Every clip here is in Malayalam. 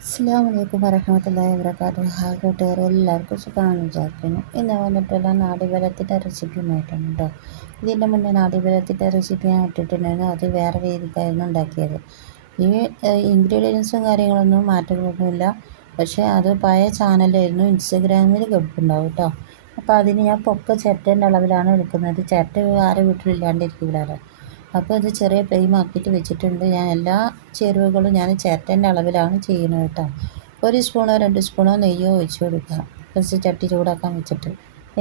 അസ്സാം വലൈക്കും വരഹമത്തല്ലാഹി വബർക്കാത്തു ഹായ് കൂട്ടുകാരെ എല്ലാവർക്കും സുഖമാണെന്ന് വിചാരിക്കുന്നു. ഇന്ന് വന്നിട്ടുള്ള നാടിവലത്തിന്റെ റെസിപ്പിയുമായിട്ടാണ് കേട്ടോ. ഇതിന്റെ മുന്നേ നാടിവലത്തിന്റെ റെസിപ്പി ഞാൻ ഇട്ടിട്ടുണ്ടായിരുന്നു. അത് വേറെ രീതിക്കായിരുന്നു ഉണ്ടാക്കിയത്. ഈ ഇൻഗ്രീഡിയൻസും കാര്യങ്ങളൊന്നും മാറ്റങ്ങളൊന്നുമില്ല. പക്ഷേ അത് പഴയ ചാനലായിരുന്നു. ഇൻസ്റ്റഗ്രാമിൽ കിടപ്പുണ്ടാവും കേട്ടോ. അപ്പോൾ അതിന് ഞാൻ പൊക്ക ചിരട്ടേന്റെ അളവിലാണ് എടുക്കുന്നത്. ചിരട്ട ആരെ വീട്ടിലില്ലാണ്ടിരിക്കില്ലല്ലോ അപ്പോൾ ഇത് ചെറിയ ഫ്ലെയിം ആക്കിയിട്ട് വെച്ചിട്ടുണ്ട്. ഞാൻ എല്ലാ ചേരുവകളും ഞാൻ ചേട്ടന്റെ അളവിലാണ് ചെയ്യുന്നത് കേട്ടോ. ഒരു സ്പൂണോ രണ്ട് സ്പൂണോ നെയ്യോ ഒഴിച്ച് കൊടുക്കുക. കുറച്ച് ചട്ടി ചൂടാക്കാൻ വെച്ചിട്ട്.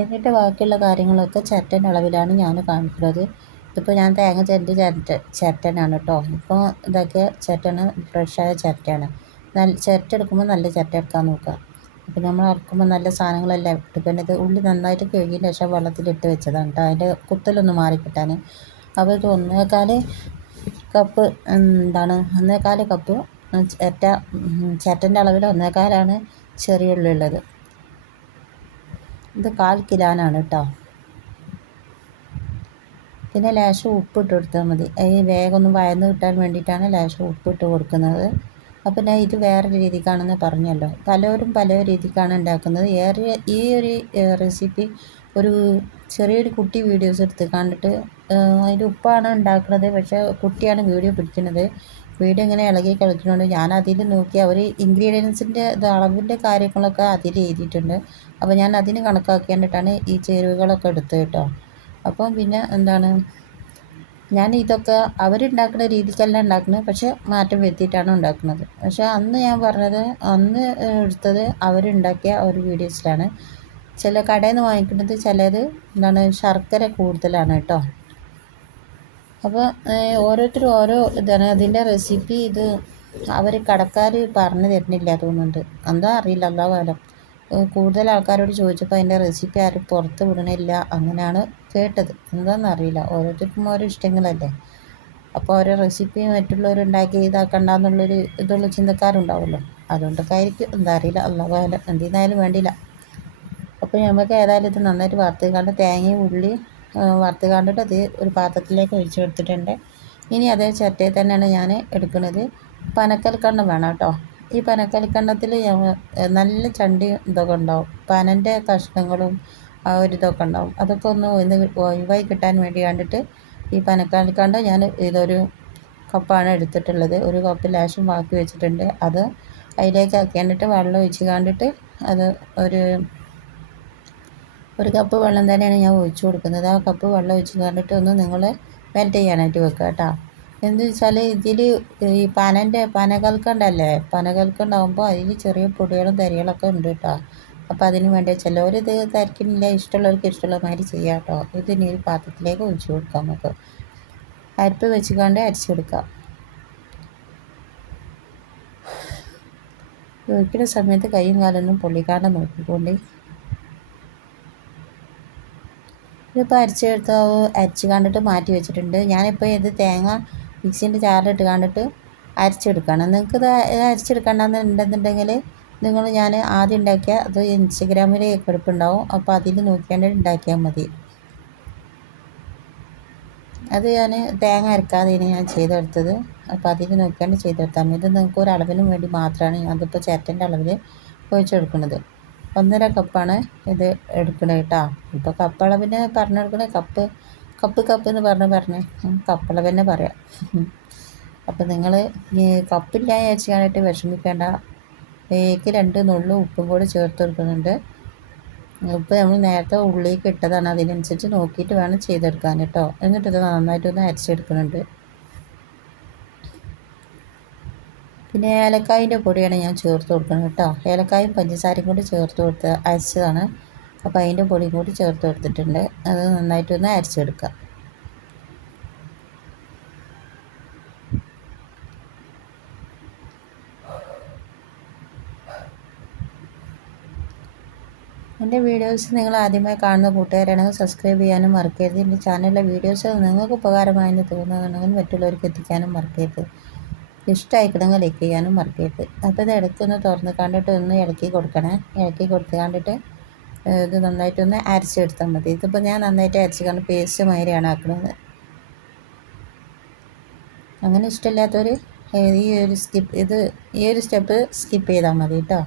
എന്നിട്ട് ബാക്കിയുള്ള കാര്യങ്ങളൊക്കെ ചേട്ടന്റെ അളവിലാണ് ഞാൻ കാണിക്കുന്നത്. ഇതിപ്പോൾ ഞാൻ തേങ്ങ ചിരണ്ടി ചിരട്ട ചിരട്ടനാണ് കേട്ടോ. ഇപ്പോൾ ഇതൊക്കെ ചിരട്ടണ് ഫ്രഷായ ചിരട്ടയാണ് നല്ല ചിരട്ട എടുക്കുമ്പോൾ നല്ല ചിരട്ട എടുക്കാൻ നോക്കുക. അപ്പോൾ നമ്മൾ അറക്കുമ്പോൾ നല്ല സാധനങ്ങളെല്ലാം എടുക്കേണ്ടത് ഉള്ളി നന്നായിട്ട് കഴുകിയതിന് ശേഷം വെള്ളത്തിലിട്ട് വെച്ചതാണ് കേട്ടോ. അതിന്റെ കുത്തലൊന്ന് മാറിക്കിട്ടാൻ. അപ്പോൾ ഇത് കപ്പ് എന്താണ്? ഒന്നേകാൽ കപ്പ് ചേറ്റ ചേട്ടന്റെ അളവിൽ ചെറിയ ഉള്ളി ഉള്ളത്. ഇത് കാൽ കിലാനാണ് കേട്ടോ പിന്നെ ലേശം ഉപ്പിട്ട് കൊടുത്താൽ മതി. ഈ വേഗം ഒന്ന് വയന്ന് കിട്ടാൻ വേണ്ടിയിട്ടാണ് ലേശം ഉപ്പിട്ട് കൊടുക്കുന്നത്. അപ്പം ഞാൻ ഇത് വേറെ രീതിക്കാണെന്ന് പറഞ്ഞല്ലോ. പലരും പല രീതിക്കാണ് ഉണ്ടാക്കുന്നത്. ഏറെ ഈ ഒരു റെസിപ്പി ഒരു ചെറിയൊരു കുട്ടി വീഡിയോസ് എടുത്ത് കണ്ടിട്ട് അതിന്റെ ഉപ്പാണ് ഉണ്ടാക്കുന്നത് പക്ഷേ കുട്ടിയാണ് വീഡിയോ പിടിക്കുന്നത്. വീഡിയോ ഇങ്ങനെ ഇളകി കളിക്കുന്നുണ്ട് ഞാൻ അതിൽ നോക്കി അവർ ഇൻഗ്രീഡിയൻസിന്റെ ഇത് അളവിന്റെ കാര്യങ്ങളൊക്കെ അതിൽ എഴുതിയിട്ടുണ്ട്. അപ്പോൾ ഞാൻ അതിന് കണക്കാക്കിയിട്ടാണ് ഈ ചേരുവകളൊക്കെ എടുത്തത് കേട്ടോ. അപ്പം പിന്നെ എന്താണ് ഞാൻ ഇതൊക്കെ അവരുണ്ടാക്കുന്ന രീതിക്കല്ല ഉണ്ടാക്കുന്നത് പക്ഷെ മാറ്റം വരുത്തിയിട്ടാണ് ഉണ്ടാക്കുന്നത്. പക്ഷെ അന്ന് ഞാൻ പറഞ്ഞത് അന്ന് എടുത്തത് അവരുണ്ടാക്കിയ ഒരു വീഡിയോസിലാണ് ചില കടയിൽ നിന്ന് വാങ്ങിക്കുന്നത് ചിലത് എന്താണ് ശർക്കര കൂടുതലാണ് കേട്ടോ. അപ്പോൾ ഓരോരുത്തരും ഓരോ ഇതാണ് അതിന്റെ റെസിപ്പി ഇത് അവർ കടക്കാർ പറഞ്ഞു തരുന്നില്ല തോന്നുന്നുണ്ട്. എന്താ അറിയില്ല എന്താ കാലം. കൂടുതൽ ആൾക്കാരോട് ചോദിച്ചപ്പോൾ അതിന്റെ റെസിപ്പി ആരും പുറത്ത് വിടണില്ല അങ്ങനെയാണ് കേട്ടത്. എന്താണെന്നറിയില്ല ഓരോരുത്തർക്കും ഓരോ ഇഷ്ടങ്ങളല്ലേ. അപ്പോൾ ഓരോ റെസിപ്പി മറ്റുള്ളവരുണ്ടാക്കി ഇതാക്കണ്ടെന്നുള്ളൊരു ഇതുള്ള ചിന്തക്കാരുണ്ടാവുമല്ലോ. അതുകൊണ്ടൊക്കെ ആയിരിക്കും എന്താ അറിയില്ല അള്ളാഹ് എന്തിനായാലും വേണ്ടിയില്ല. അപ്പോൾ നമുക്ക് ഏതായാലും ഇത് നന്നായിട്ട് വറുത്ത് കണ്ട് തേങ്ങയും ഉള്ളി വറുത്ത് കണ്ടിട്ട് അത് ഒരു പാത്രത്തിലേക്ക് ഒഴിച്ച് കൊടുത്തിട്ടുണ്ട്. ഇനി അതേ ചട്ടയിൽ തന്നെയാണ് ഞാൻ എടുക്കുന്നത്. പനക്കൽക്കണ്ണം വേണം കേട്ടോ. ഈ പനക്കൽക്കണ്ണത്തിൽ നല്ല ചണ്ടി ഇതൊക്കെ ഉണ്ടാവും. പനന്റെ കഷ്ണങ്ങളും ആ ഒരു ഇതൊക്കെ ഉണ്ടാവും. അതൊക്കെ ഒന്ന് ഒന്ന് ഒഴിവായി കിട്ടാൻ വേണ്ടി കണ്ടിട്ട് ഈ പനക്കൽക്കണ്ട ഞാൻ ഇതൊരു കപ്പാണ് എടുത്തിട്ടുള്ളത്. ഒരു കപ്പ് ലാഷും ബാക്കി വെച്ചിട്ടുണ്ട്. അത് അതിലേക്ക് ആക്കിയിട്ട് വെള്ളം ഒഴിച്ച് കണ്ടിട്ട് അത് ഒരു ഒരു കപ്പ് വെള്ളം തന്നെയാണ് ഞാൻ ഒഴിച്ചു കൊടുക്കുന്നത്. ആ കപ്പ് വെള്ളം ഒഴിച്ച് കണ്ടിട്ട് ഒന്ന് നിങ്ങൾ മെൽറ്റ് ചെയ്യാനായിട്ട് വെക്കുക കേട്ടോ. എന്ന് വെച്ചാൽ ഇതിൽ ഈ പനന്റെ പനകൽക്കണ്ടല്ലേ? പനകൽക്കണ്ടാകുമ്പോൾ അതിൽ ചെറിയ പൊടികളും തരികളൊക്കെ ഉണ്ട് കേട്ടോ. അപ്പോൾ അതിന് വേണ്ടി ചിലവർ ഇത് തരിക്കുന്നില്ല. ഇഷ്ടമുള്ളവർക്ക് ഇഷ്ടമുള്ള മാതിരി ചെയ്യാം കേട്ടോ. ഇത് ഇനി ഒരു പാത്രത്തിലേക്ക് ഒഴിച്ച് കൊടുക്കാം നമുക്ക്. അരിപ്പ് വെച്ചുകൊണ്ട് അരിച്ചെടുക്കാം. ഒഴിക്കുന്ന സമയത്ത് കൈയും കാലൊന്നും പൊള്ളിക്കാണ്ട് നോക്കിക്കൊണ്ട് ഇതിപ്പോൾ അരിച്ചെടുത്ത് അരിച്ച് കണ്ടിട്ട് മാറ്റി വെച്ചിട്ടുണ്ട്. ഞാനിപ്പോൾ ഇത് തേങ്ങ മിക്സിന്റെ ചാറിലിട്ട് കണ്ടിട്ട് അരച്ചെടുക്കണം. നിങ്ങൾക്ക് ഇത് അരച്ചെടുക്കണ്ടെന്നുണ്ടെന്നുണ്ടെങ്കിൽ നിങ്ങൾ ഞാൻ ആദ്യം ഉണ്ടാക്കിയ അത് ഇൻസ്റ്റഗ്രാമിൽ കിടപ്പുണ്ടാവും അപ്പോൾ അതിൽ നോക്കിയാണ്ട് ഉണ്ടാക്കിയാൽ മതി. അത് ഞാൻ തേങ്ങ അരക്കാതെയാണ് ഞാൻ ചെയ്തെടുത്തത്. അപ്പോൾ അതിൽ നോക്കിയാണ്ട് ചെയ്തെടുത്താൽ മതി. ഇത് നിങ്ങൾക്ക് ഒരു അളവിന് വേണ്ടി മാത്രമാണ് അതിപ്പോൾ ചേട്ടന്റെ അളവിൽ ഒഴിച്ചെടുക്കുന്നത്. ഒന്നര കപ്പാണ് ഇത് എടുക്കണേ കേട്ടോ. ഇപ്പോൾ കപ്പളവിന് പറഞ്ഞു കൊടുക്കണത് കപ്പ് കപ്പ് കപ്പ് എന്ന് പറഞ്ഞ് പറഞ്ഞ്. കപ്പളവന്നെ പറയാം. അപ്പോൾ നിങ്ങൾ ഈ കപ്പില്ല ചേച്ചിയാനായിട്ട് വിഷമിക്കേണ്ട. ഏക്ക് രണ്ട് നുള്ളു ഉപ്പും കൂടി ചേർത്ത് കൊടുക്കുന്നുണ്ട്. ഉപ്പ് നമ്മൾ നേരത്തെ ഉള്ളിലേക്ക് ഇട്ടതാണ്. അതിനനുസരിച്ച് നോക്കിയിട്ട് വേണം ചെയ്തെടുക്കാൻ കേട്ടോ. എന്നിട്ട് ഇത് നന്നായിട്ടൊന്ന് അരച്ചെടുക്കുന്നുണ്ട്. പിന്നെ ഏലക്കായന്റെ പൊടിയാണ് ഞാൻ ചേർത്ത് കൊടുക്കുന്നത് കേട്ടോ. ഏലക്കായും പഞ്ചസാരയും കൂടി ചേർത്ത് കൊടുത്ത് അരച്ചതാണ്. അപ്പോൾ അതിന്റെ പൊടിയും കൂടി ചേർത്ത് കൊടുത്തിട്ടുണ്ട്. അത് നന്നായിട്ടൊന്ന് അരച്ചെടുക്കുക എന്റെ വീഡിയോസ് നിങ്ങൾ ആദ്യമായി കാണുന്ന കൂട്ടുകാരാണെങ്കിൽ സബ്സ്ക്രൈബ് ചെയ്യാനും മറക്കരുത്. എന്റെ ചാനലിലെ വീഡിയോസ് നിങ്ങൾക്ക് ഉപകാരമായെന്ന് തോന്നുന്നുണ്ടെങ്കിൽ മറ്റുള്ളവർക്ക് എത്തിക്കാനും മറക്കരുത്. ഇഷ്ടമായിക്കണമെങ്കിൽ ലൈക്ക് ചെയ്യാനും മറക്കരുത്. അപ്പോൾ ഇത് ഇടയ്ക്കൊന്ന് തുറന്ന് കണ്ടിട്ട് ഒന്ന് ഇളക്കി കൊടുക്കണേ. ഇളക്കി കൊടുത്ത് കണ്ടിട്ട് ഇത് നന്നായിട്ടൊന്ന് അരച്ചെടുത്താൽ മതി. ഇതിപ്പോൾ ഞാൻ നന്നായിട്ട് അരച്ച് കണ്ട് പേസ്റ്റ് മാതിരിയാണ് ആക്കുന്നത് അങ്ങനെ ഇഷ്ടമില്ലാത്തവർ ഈ ഒരു സ്കിപ്പ് ഇത് ഈ ഒരു സ്റ്റെപ്പ് സ്കിപ്പ് ചെയ്താൽ മതി കേട്ടോ.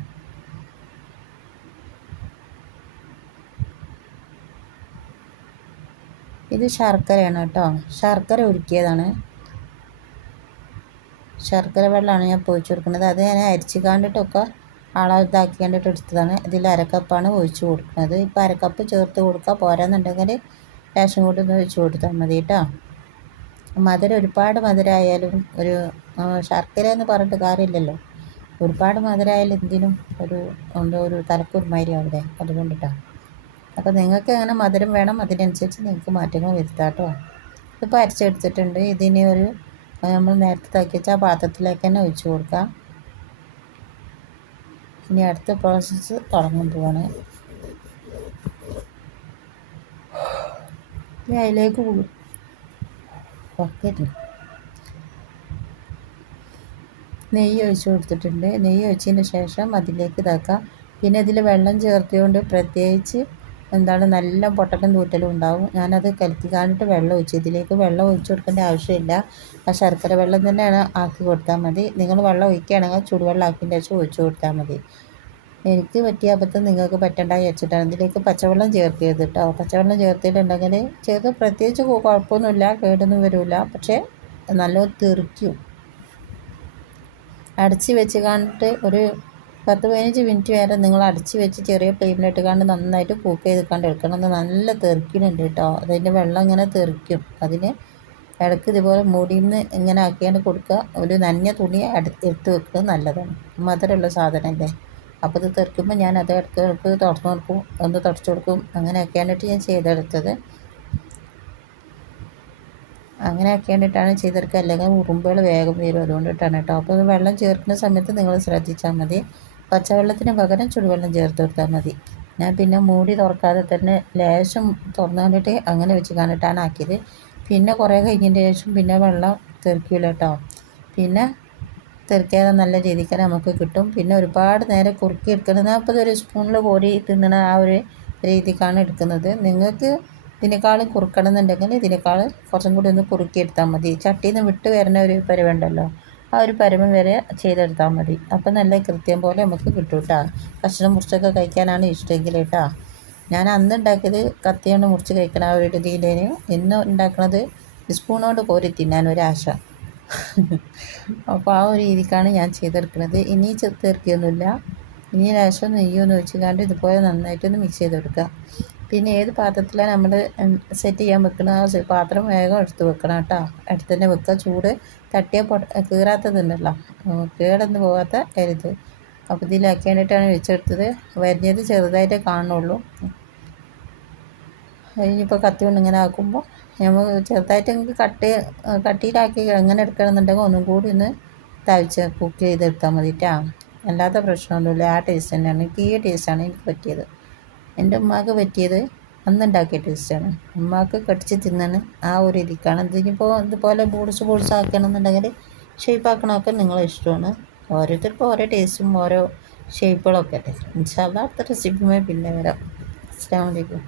ഇത് ശർക്കരയാണ് കേട്ടോ. ശർക്കര ഉരുക്കിയതാണ്. ശർക്കര വെള്ളമാണ് ഞാൻ പൊഴിച്ചു കൊടുക്കുന്നത്. അത് ഞാൻ അരിച്ചു കണ്ടിട്ടൊക്കെ അളവിതാക്കി കണ്ടിട്ട് എടുത്തതാണ്. ഇതിൽ അരക്കപ്പാണ് ഒഴിച്ച് കൊടുക്കുന്നത്. ഇപ്പോൾ അരക്കപ്പ് ചേർത്ത് കൊടുക്കുക പോരാന്നുണ്ടെങ്കിൽ ലേശം കൂടി ഒന്ന് ഒഴിച്ച് കൊടുത്താൽ മതി കേട്ടോ. മധുരം ഒരുപാട് മധുരമായാലും ഒരു ശർക്കര എന്ന് പറഞ്ഞിട്ട് കാര്യമില്ലല്ലോ. ഒരുപാട് മധുരമായാലും എന്തിനും ഒരു എന്തോ ഒരു തലക്കുരുമാരി അവിടെ. അതുകൊണ്ടിട്ടാണ് അപ്പോൾ നിങ്ങൾക്ക് എങ്ങനെ മധുരം വേണം അതിനനുസരിച്ച് നിങ്ങൾക്ക് മാറ്റങ്ങൾ വരുത്താം കേട്ടോ. ഇപ്പോൾ അരച്ചെടുത്തിട്ടുണ്ട്. ഇതിനെ ഒരു നമ്മൾ നേരത്തെ തയ്ക്കി വെച്ച പാത്രത്തിലേക്ക് തന്നെ ഒഴിച്ചു കൊടുക്കാം ഇനി അടുത്ത പ്രോസസ്സ് തുടങ്ങും പോവാണ്. ഇനി അതിലേക്ക് ഓക്കെ നെയ്യ് ഒഴിച്ചു കൊടുത്തിട്ടുണ്ട്. നെയ്യ് ഒഴിച്ചതിന് ശേഷം അതിലേക്ക് ഇതാക്കാം. പിന്നെ ഇതിൽ വെള്ളം ചേർത്തുകൊണ്ട് പ്രത്യേകിച്ച് എന്താണ് നല്ല പൊട്ടലും തൂറ്റലും ഉണ്ടാവും. ഞാനത് കലക്കി കാണിട്ട് വെള്ളം ഒഴിച്ചു. ഇതിലേക്ക് വെള്ളം ഒഴിച്ചു കൊടുക്കേണ്ട ആവശ്യമില്ല. ആ ശർക്കര വെള്ളം തന്നെയാണ് ആക്കി കൊടുത്താൽ മതി. നിങ്ങൾ വെള്ളം ഒഴിക്കുകയാണെങ്കിൽ ചൂടുവെള്ളം ആക്കിന്റെ ശേഷം ഒഴിച്ചു കൊടുത്താൽ മതി. എനിക്ക് പറ്റിയ അബദ്ധം നിങ്ങൾക്ക് പറ്റണ്ട വെച്ചിട്ടാണ് ഇതിലേക്ക് പച്ചവെള്ളം ചേർക്കരുത് കേട്ടോ. പച്ചവെള്ളം ചേർത്തിട്ടുണ്ടെങ്കിൽ ചേർത്ത് പ്രത്യേകിച്ച് കുഴപ്പമൊന്നുമില്ല കേടൊന്നും വരില്ല. പക്ഷേ നല്ല തെറിക്കും. അടച്ച് വെച്ച് കണ്ടിട്ട് ഒരു പത്ത് പതിനഞ്ച് മിനിറ്റ് വരെ നിങ്ങൾ അടച്ച് വെച്ച് ചെറിയ ഫ്ലെയിമിലിട്ട് കണ്ട് നന്നായിട്ട് കുക്ക് ചെയ്ത് കണ്ട് എടുക്കണം. അത് നല്ല തെറിക്കുന്നുണ്ട് കേട്ടോ. അതിന്റെ വെള്ളം ഇങ്ങനെ തെറിക്കും. അതിന് ഇടയ്ക്ക് ഇതുപോലെ മൂടിയിൽ നിന്ന് ഇങ്ങനെ ആക്കിയാണ്ട് കൊടുക്കുക. ഒരു നനഞ്ഞ തുണി എടുത്ത് വെക്കുക നല്ലതാണ്. മധുരമുള്ള സാധനമല്ലേ? അപ്പോൾ ഇത് തെറിക്കുമ്പോൾ ഞാൻ അത് ഇടയ്ക്ക് ഇടയ്ക്ക് തുറന്നു കൊടുക്കും. ഒന്ന് തുടച്ചു കൊടുക്കും. അങ്ങനെയൊക്കെയാണിട്ട് ഞാൻ ചെയ്തെടുത്തത്. അങ്ങനെ ആക്കിയാണ്ടിട്ടാണ് ചെയ്തെടുക്കുക. അല്ലെങ്കിൽ ഉറുമ്പുകൾ വേഗം വരും. അതുകൊണ്ടിട്ടാണ് കേട്ടോ. അപ്പോൾ വെള്ളം ചേർക്കുന്ന സമയത്ത് നിങ്ങൾ ശ്രദ്ധിച്ചാൽ മതി. പച്ചവെള്ളത്തിന് പകരം ചുടുവെള്ളം ചേർത്ത് കൊടുത്താൽ മതി. ഞാൻ പിന്നെ മൂടി തുറക്കാതെ തന്നെ ലേശം തുറന്നു കണ്ടിട്ട് അങ്ങനെ വെച്ച് കണ്ടിട്ടാണ് ആക്കിയത്. പിന്നെ കുറേ കഴിഞ്ഞതിന്റെ ശേഷം പിന്നെ വെള്ളം തെറിക്കില്ല കേട്ടോ. പിന്നെ തെറിക്കാതെ നല്ല രീതിക്ക് നമുക്ക് കിട്ടും. പിന്നെ ഒരുപാട് നേരെ കുറുക്കി എടുക്കുന്നത് അപ്പോൾ ഒരു സ്പൂണിൽ കോരി തിന്നണ ആ ഒരു രീതിക്കാണ് എടുക്കുന്നത്. നിങ്ങൾക്ക് ഇതിനേക്കാളും കുറുക്കണമെന്നുണ്ടെങ്കിൽ ഇതിനേക്കാൾ കുറച്ചും കൂടി ഒന്ന് കുറുക്കി എടുത്താൽ മതി. ചട്ടിയിൽ നിന്ന് വിട്ട് വരുന്ന ഒരു പരിവുണ്ടല്ലോ. ആ ഒരു പരമം വരെ ചെയ്തെടുത്താൽ മതി. അപ്പം നല്ല കൃത്യം പോലെ നമുക്ക് കിട്ടും കേട്ടോ. കഷ്ണം മുറിച്ചൊക്കെ കഴിക്കാനാണ് ഇഷ്ടമെങ്കിൽ കേട്ടോ. ഞാൻ അന്ന് ഉണ്ടാക്കിയത് കത്തിയോണ്ട് മുറിച്ച് കഴിക്കണ ഒരു രീതിയിലേന് ഇന്ന് ഉണ്ടാക്കുന്നത് സ്പൂൺ കൊണ്ട് കോരി തിന്നാൻ ഒരാശ. അപ്പോൾ ആ ഒരു രീതിക്കാണ് ഞാൻ ചെയ്തെടുക്കുന്നത് ഇനി തീർക്കിയൊന്നുമില്ല. ഇനി ലേശം നെയ്യൊന്ന് വെച്ചുകൊണ്ട് ഇതുപോലെ നന്നായിട്ടൊന്ന് മിക്സ് ചെയ്ത് കൊടുക്കുക പിന്നെ ഏത് പാത്രത്തിലാണ് നമ്മൾ സെറ്റ് ചെയ്യാൻ വെക്കണത് ആ പാത്രം വേഗം എടുത്ത് വെക്കണം കേട്ടോ. അടുത്ത് തന്നെ വെക്കുക ചൂട് തട്ടിയ പൊട്ട കീറാത്തതുണ്ടല്ലോ. കേടൊന്നും പോകാത്ത അരുത്. അപ്പോൾ ഇതിലാക്കി വേണ്ടിയിട്ടാണ് വെച്ചെടുത്തത്. വരിഞ്ഞത് ചെറുതായിട്ടേ കാണുള്ളൂ ഇനിയിപ്പോൾ കത്തി കൊണ്ട് ഇങ്ങനെ ആക്കുമ്പോൾ നമ്മൾ ചെറുതായിട്ട് എനിക്ക് കട്ടി കട്ടിയിലാക്കി എങ്ങനെ എടുക്കണമെന്നുണ്ടെങ്കിൽ ഒന്നും കൂടി ഒന്ന് തയ്ച്ച് കുക്ക് ചെയ്തെടുത്താൽ മതിട്ടാ അല്ലാത്ത പ്രശ്നമൊന്നുമില്ല. ആ ടേസ്റ്റ് തന്നെയാണ്. എനിക്ക് ഈ ടേസ്റ്റാണ് എനിക്ക് പറ്റിയത്. എന്റെ ഉമ്മാക്ക് പറ്റിയത് അന്നുണ്ടാക്കിയ ടേസ്റ്റാണ് ഉമ്മാക്ക് കടിച്ച് തിന്നാണ് ആ ഒരു രീതിക്കാണ്. ഇതിനിപ്പോൾ ഇതുപോലെ ബോൾസ് ബോൾസ് ആക്കണമെന്നുണ്ടെങ്കിൽ ഷേപ്പ് ആക്കണമൊക്കെ നിങ്ങളെ ഇഷ്ടമാണ്. ഓരോരുത്തർക്കും ഓരോ ടേസ്റ്റും ഓരോ ഷേപ്പുകളൊക്കെ അല്ലേ? ഇൻഷാല്ല അടുത്ത റെസിപ്പിയുമായി പിന്നെ വരാം. അസ്സാം വലൈക്കും